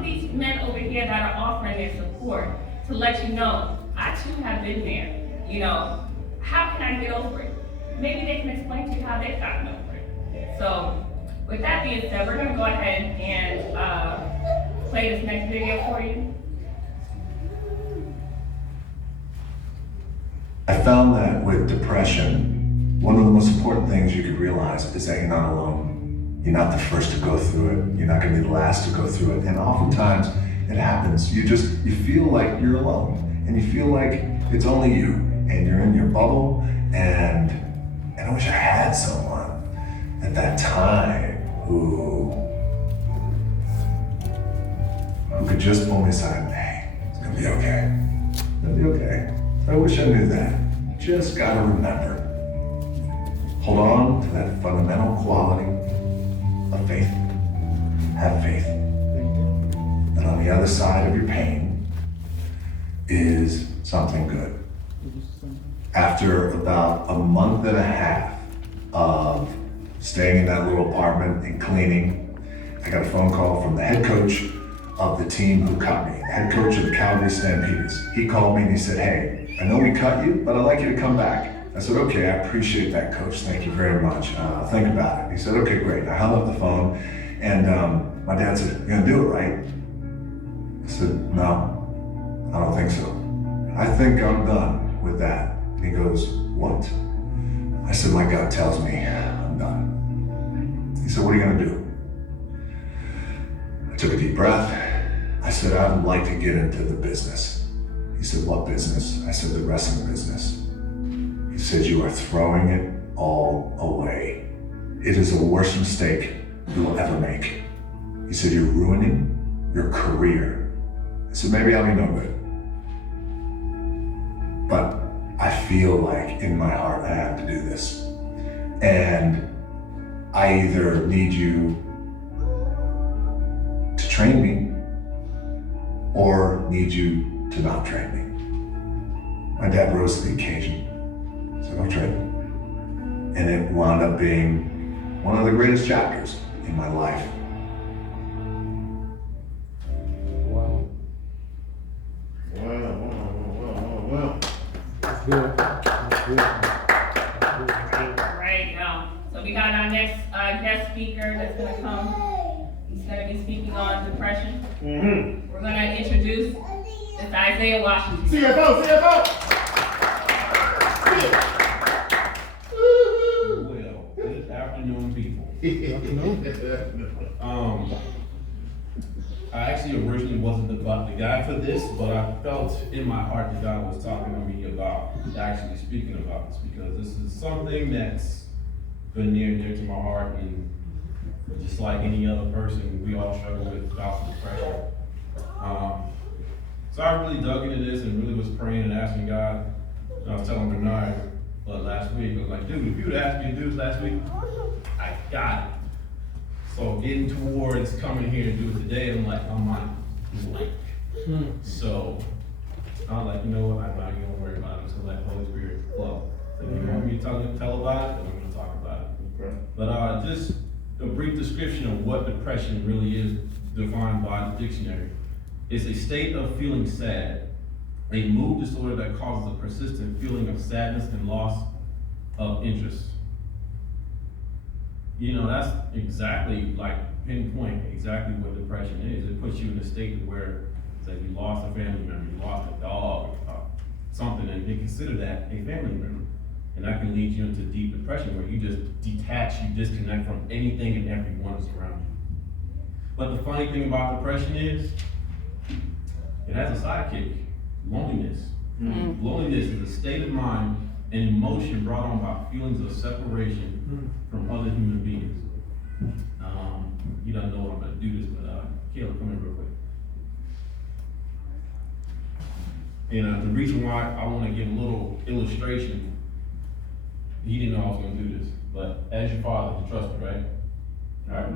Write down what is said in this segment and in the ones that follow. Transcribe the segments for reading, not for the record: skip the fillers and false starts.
of these men over here that are offering their support to let you know, I too have been there. You know, how can I get over it? Maybe they can explain to you how they've gotten over it. So, with that being said, we're gonna go ahead and play this next video for you. I found that with depression, one of the most important things you could realize is that you're not alone. You're not the first to go through it. You're not gonna be the last to go through it. And oftentimes it happens. You feel like you're alone and you feel like it's only you and you're in your bubble. And I wish I had someone at that time who could just pull me aside and, hey, it's gonna be okay. It's gonna be okay. I wish I knew that. You just gotta remember. Hold on to that fundamental quality of faith. Have faith. And on the other side of your pain is something good. After about a month and a half of staying in that little apartment and cleaning, I got a phone call from the head coach of the team who cut me, the head coach of the Calgary Stampeders. He called me and he said, hey, I know we cut you, but I'd like you to come back. I said, okay, I appreciate that, coach. Thank you very much. Think about it. He said, okay, great. I hung up the phone and my dad said, you're gonna do it, right? I said, no, I don't think so. I think I'm done with that. And he goes, what? I said, my gut tells me I'm done. He said, what are you gonna do? I took a deep breath. I said, I'd like to get into the business. He said, what business? I said, the wrestling business. He said, you are throwing it all away. It is the worst mistake you will ever make. He said, you're ruining your career. I said, maybe I'll be no good. But I feel like in my heart I have to do this. And I either need you to train me or need you to not train me. My dad rose to the occasion. So I'll train me. And it wound up being one of the greatest chapters in my life. Wow. That's good. That's good. Right now. So we got our next guest speaker that's gonna come. He's gonna be speaking on depression. We're gonna introduce Mr. Isaiah Washington. CFO. Well, good afternoon, people. I actually originally wasn't the guy for this, but I felt in my heart that God was talking to me about actually speaking about this, because this is something that's been near and dear to my heart, and just like any other person, we all struggle with bouts of depression. So I really dug into this and really was praying and asking God. I was telling Bernard last week, I was like, dude, if you would asked me to do this last week, I got it. So getting towards coming here to do it today, I'm like, I'm not blank. So I was like, you know what, I'm not even gonna worry about it. I'm just gonna let the Holy Spirit flow. If you want me to tell about it, then I'm gonna talk about it. Okay. But just a brief description of what depression really is, defined by the dictionary. It's a state of feeling sad, a mood disorder that causes a persistent feeling of sadness and loss of interest. You know, that's exactly like pinpoint exactly what depression is. It puts you in a state where it's like you lost a family member, you lost a dog, something, and they consider that a family member. And that can lead you into deep depression where you just detach, you disconnect from anything and everyone that's around you. But the funny thing about depression is, it has a sidekick, loneliness. Loneliness is a state of mind and emotion brought on by feelings of separation from other human beings. You don't know what I'm gonna do this, but Caleb, come in real quick. And the reason why I wanna give a little illustration, he didn't know I was gonna do this, but as your father, you trust me, right? All right.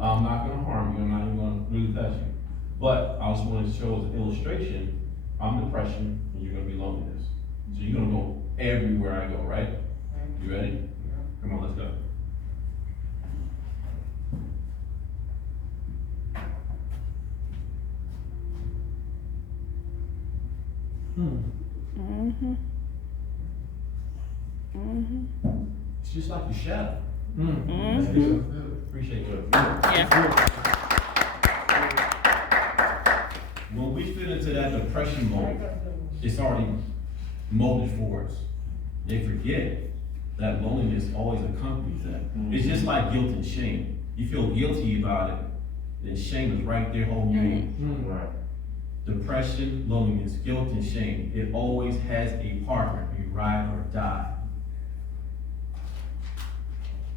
I'm not gonna harm you, I'm not even gonna really touch you. But I just wanted to show as an illustration, I'm depression and you're gonna be loneliness. So you're gonna go everywhere I go, right? You ready? Come on, let's go. It's just like your shadow. Appreciate you. Yeah. When we fit into that depression mode, it's already molded for us. They forget that loneliness always accompanies that. It's just like guilt and shame. You feel guilty about it, then shame is right there holding you in. Right. Depression, loneliness, guilt, and shame. It always has a partner. You ride or die.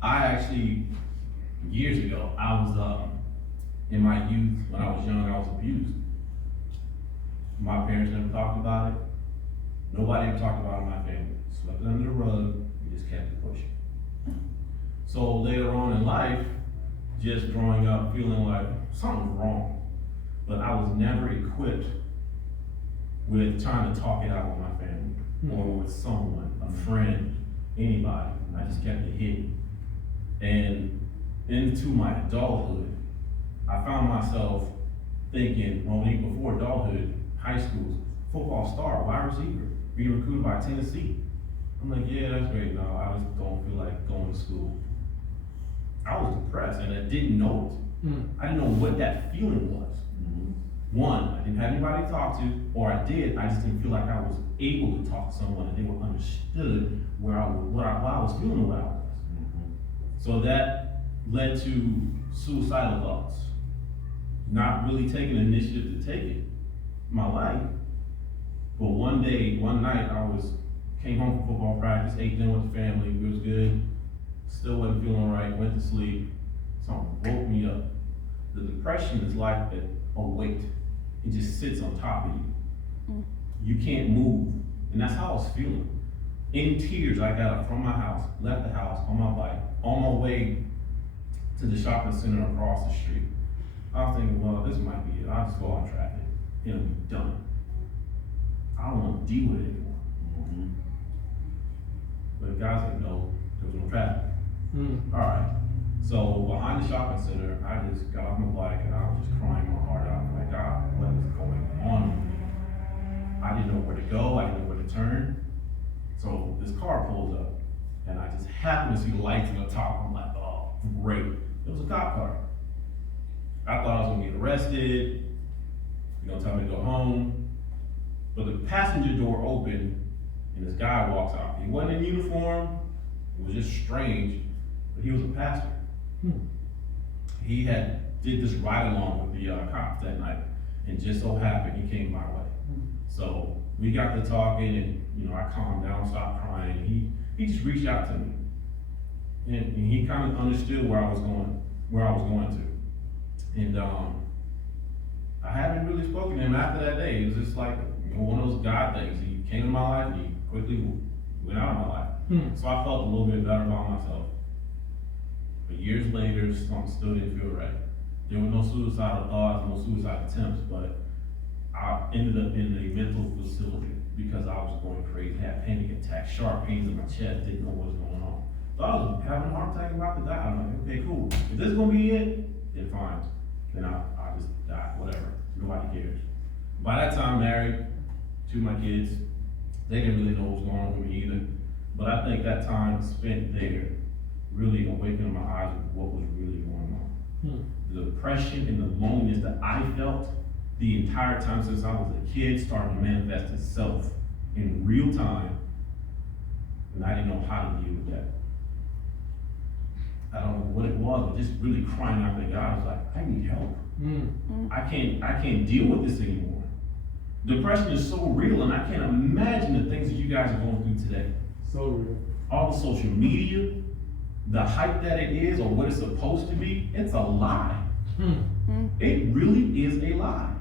I actually, years ago, I was in my youth, when I was young, I was abused. My parents never talked about it. Nobody ever talked about it in my family. Swept it under the rug, we just kept it pushing. So later on in life, just growing up feeling like something's wrong, but I was never equipped with trying to talk it out with my family or with someone, a friend, anybody. I just kept it hidden. And into my adulthood, I found myself thinking, well, even before adulthood, high school, football star, wide receiver, being recruited by Tennessee. I'm like, yeah, that's great. No, I just don't feel like going to school. I was depressed and I didn't know it. I didn't know what that feeling was. One, I didn't have anybody to talk to, or I did, I just didn't feel like I was able to talk to someone and they were understood why I was feeling the way I was. So that led to suicidal thoughts. Not really taking initiative to take it in my life. But one night, came home from football practice, ate dinner with the family, it was good. Still wasn't feeling right, went to sleep. Something woke me up. The depression is like a weight. It just sits on top of you. You can't move. And that's how I was feeling. In tears, I got up from my house, left the house on my bike, on my way to the shopping center across the street. I was thinking, well, this might be it. I'll just go on traffic. It'll be done. I don't want to deal with it anymore. But God said, no, there was no traffic. All right. So behind the shopping center, I just got off my bike and I was just crying my heart out. I'm like, God, what is going on with me? I didn't know where to go. I didn't know where to turn. So this car pulls up and I just happened to see the lights on the top. I'm like, oh, great. It was a cop car. I thought I was gonna get arrested. Tell me to go home. But the passenger door opened and this guy walks out. He wasn't in uniform. It was just strange, but he was a pastor. He did this ride along with the cops that night, and just so happened he came my way. So we got to talking, and I calmed down, stopped crying. He just reached out to me, and he kind of understood where I was going to, and I haven't really spoken to him after that day. It was just like one of those God things. He came into my life, and he quickly went out of my life. So I felt a little bit better about myself. But years later, something still didn't feel right. There were no suicidal thoughts, no suicide attempts, but I ended up in a mental facility because I was going crazy, had panic attacks, sharp pains in my chest, didn't know what was going on. So I was having a heart attack, about to die. I'm like, okay, cool. If this is gonna be it, then fine. Then I'll just die, whatever. Nobody cares. By that time, married, 2 of my kids, they didn't really know what was going on with me either. But I think that time spent there really awakened my eyes with what was really going on. The depression and the loneliness that I felt the entire time since I was a kid started to manifest itself in real time, and I didn't know how to deal with that. I don't know what it was, but just really crying out to God. I was like, I need help. I can't deal with this anymore. Depression is so real, and I can't imagine the things that you guys are going through today. So real. All the social media, the hype that it is, or what it's supposed to be, it's a lie. It really is a lie.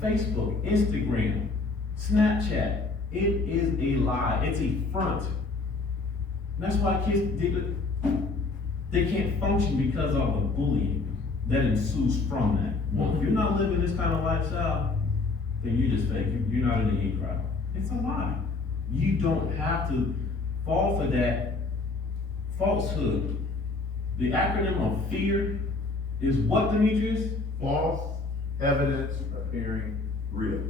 Facebook, Instagram, Snapchat, it is a lie. It's a front. That's why kids, they can't function because of the bullying that ensues from that. Well, if you're not living this kind of lifestyle, then you're just fake. You're not in the in crowd. It's a lie. You don't have to fall for that falsehood. The acronym of fear is what, Demetrius? False evidence appearing Real.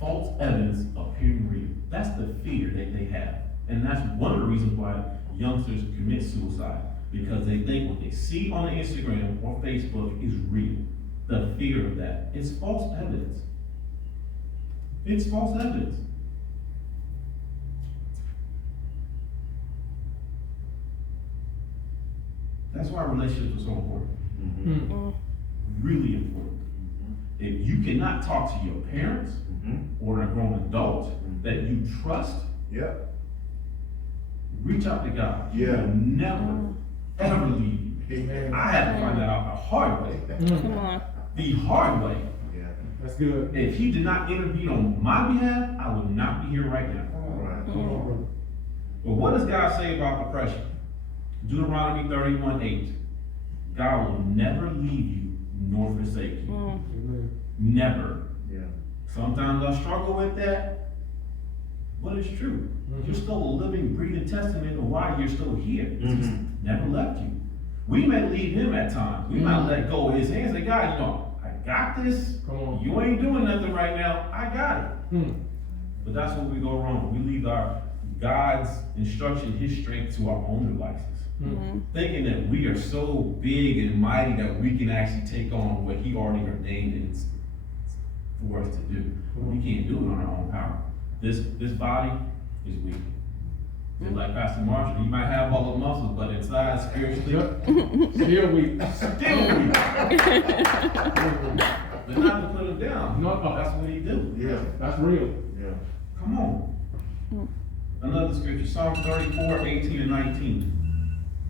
False evidence appearing real. That's the fear that they have. And that's one of the reasons why youngsters commit suicide. Because they think what they see on the Instagram or Facebook is real. The fear of that. It's false evidence. It's false evidence. That's why relationships are so important. Really important. If you cannot talk to your parents or a grown adult that you trust, Yep. reach out to God. He Yeah. will never, ever leave you. I had to find that out the hard way. Come on. The hard way. Yeah. That's good. If he did not intervene on my behalf, I would not be here right now. Right. Come on, brother. But what does God say about depression? Deuteronomy 31:8. God will never leave you nor forsake you. Amen. Never. Yeah. Sometimes I struggle with that, but it's true. You're still a living, breathing testament of why you're still here. He's never left you. We may leave him at times. We might let go of his hands and say, God, you know, I got this. Come on. You ain't doing nothing right now. I got it. Hmm. But that's where we go wrong. We leave our God's instruction, his strength to our own devices. Thinking that we are so big and mighty that we can actually take on what he already ordained and for us to do. We can't do it on our own power. This body is weak. Just like Pastor Marshall, you might have all the muscles, but inside spiritually, Still weak. still weak. But not to put him down. No. That's what he do. Yeah. That's real. Yeah. Come on. Another scripture, Psalm 34:18-19.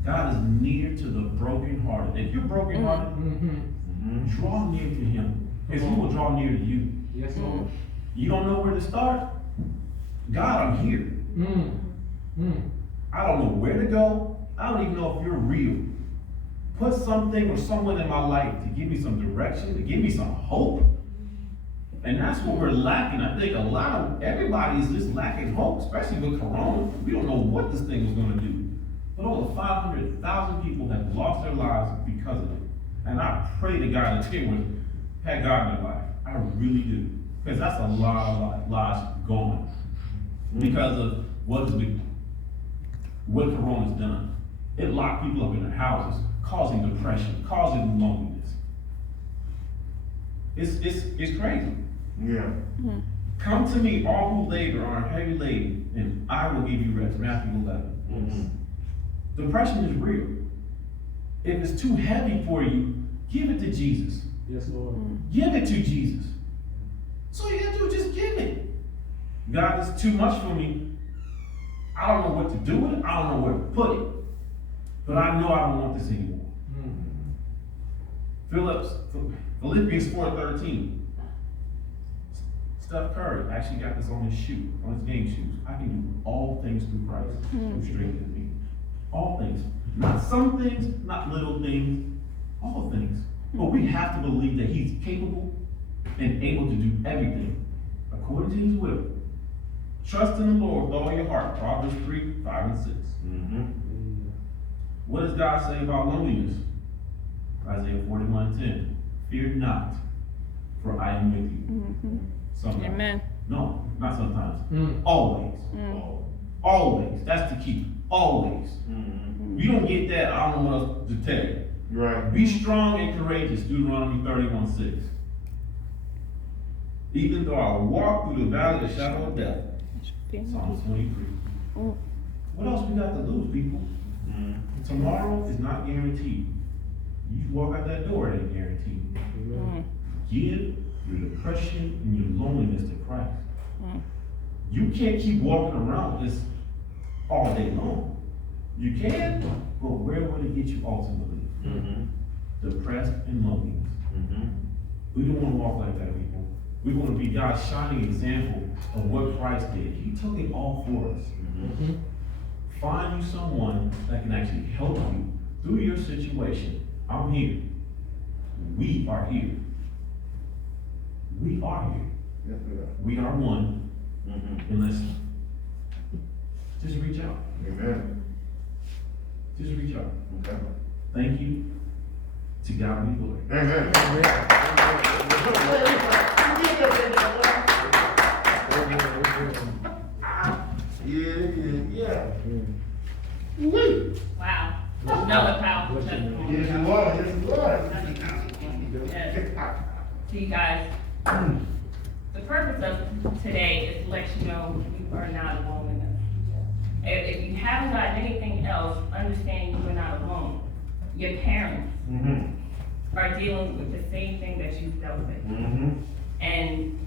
God is near to the brokenhearted. If you're brokenhearted, draw near to him, because he will draw near to you. Yes, Lord. You don't know where to start? God, I'm here. I don't know where to go. I don't even know if you're real. Put something or someone in my life to give me some direction, to give me some hope. And that's what we're lacking. I think everybody is just lacking hope, especially with Corona. We don't know what this thing is going to do. But over 500,000 people have lost their lives because of it. And I pray to God that Tim had God in their life. I really do. Because that's a lot of lives gone. Because of what Corona's done. It locked people up in their houses, causing depression, causing loneliness. It's crazy. Yeah. Come to me, all who labor are heavy laden, and I will give you rest. Matthew 11. Depression is real. If it's too heavy for you, give it to Jesus. Yes, Lord. Give it to Jesus. So you gotta do is just give it. God, it's too much for me. I don't know what to do with it. I don't know where to put it. But I know I don't want this anymore. Philippians 4:13. Steph Curry actually got this on his shoe, on his game shoes. I can do all things through Christ who strengthens me. All things. Not some things, not little things, all things. But we have to believe that he's capable and able to do everything according to his will. Trust in the Lord with all your heart. Proverbs 3:5-6. What does God say about loneliness? Isaiah 41:10. Fear not, for I am with you. Sometimes. Amen. No, not sometimes. Always. Always. That's the key. Always. You don't get that, I don't know what else to tell you. Right. Be strong and courageous, Deuteronomy 31:6. Even though I walk through the valley of the shadow of death, Psalm 23. What else we got to lose, people? Tomorrow is not guaranteed. You walk out that door, it ain't guaranteed. Give your depression and your loneliness to Christ. You can't keep walking around with this all day long. You can, but where will it get you ultimately? Depressed and loneliness. We don't want to walk like that, people. We want to be God's shining example of what Christ did. He took it all for us. Find you someone that can actually help you through your situation. I'm here. We are here. We are here. Yes, we are. We are one. And let's just reach out. Amen. Just reach out. Okay. Thank you. To God be glory. Amen. So you guys, the purpose of today is to let you know you are not alone in this. If you haven't got anything else, understand you are not alone. Your parents are dealing with the same thing that you've dealt with. And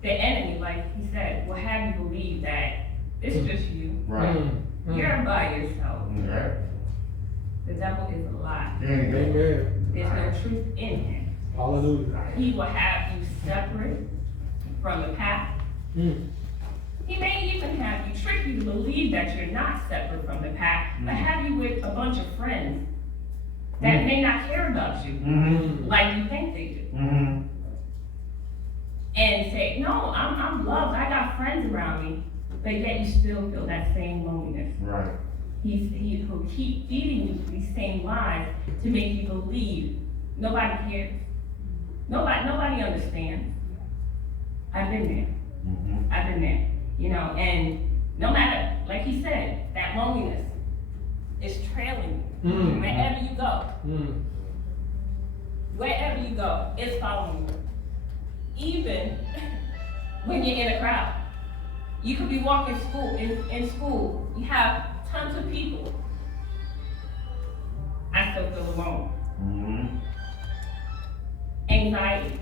the enemy, like he said, will have you believe that it's just you. Right. You're by yourself. Right. The devil is a lie. There you go. Amen. There's no truth in him. Hallelujah. He will have you separate from the path. Mm. He may even have you, trick you to believe that you're not separate from the path, but have you with a bunch of friends that may not care about you like you think they do. And say, no, I'm loved, I got friends around me, but yet you still feel that same loneliness. Right. He'll keep feeding you these same lies to make you believe nobody cares. Nobody understands. I've been there. I've been there. You know, and no matter, like he said, that loneliness is trailing you wherever you go. Wherever you go, it's following you. Even when you're in a crowd. You could be walking in school, you have tons of people. I still feel alone. Anxiety.